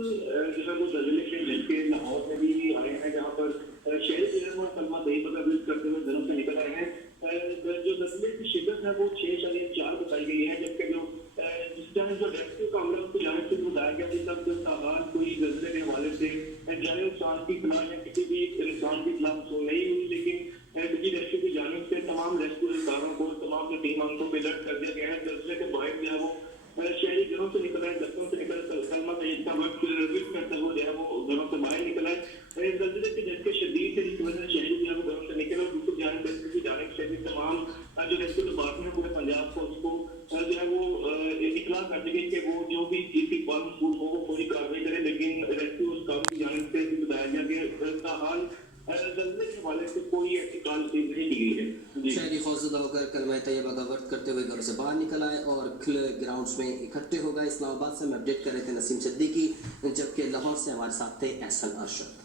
जो है वो जल्दी के झटके लाहौर में भी आए हैं, जहाँ पर शहरी जो है वो कलमा दही पका विजिट करते हुए घरों से निकल आए हैं। जो जल्दी की शिद्दत है वो 6.4 बताई गई है, जबकि जो जिस तरह जो रेस्क्यू का अमला उनकी जानिब से बताया गया अभी तक तादाद कोई जल्दी के हवाले से जाने नुकसान की इत्तला या किसी भी इंसान की इत्तला मौसूल नहीं हुई, लेकिन डिजी रेस्क्यू की जानिब से तमाम रेस्क्यू अधिकारियों को तमाम जो टीम उनको अलर्ट कर दिया गया है। जल्दी के बाहर जो है वो शहरी घरों से निकल आए, दस्तों से निकल कलमा दही का वक्त विजिट करते हुए जो है वो घरों से बाहर निकल आए। जल्दी के झटके शदीद से जिस वजह से शहरी जो है वो घरों से निकले और दूसरी जानिब रेस्क्यू की जानिब से भी तमाम जो रेस्क्यू डिपार्टमेंट है पूरे पंजाब को उसको जो है वो इतला कर दी गई कि वो जो भी चीज की फॉर्म फूड हो वो पूरी कार्रवाई करे, लेकिन रेस्क्यू उस काम की जानिब से बताया गया कि हाल जल्दी के हवाले से कोई ऐसी काल चीज नहीं की गई है। शहरी खौफजदा होकर कलमा तैयबा का वर्त करते हुए घरों से बाहर निकल आए और खुले ग्राउंड्स में इकट्ठे हो गए। इस्लामाबाद से हमें अपडेट कर रहे थे नसीम सिद्दीकी, जबकि लाहौर से हमारे साथ थे एहसन अरशद।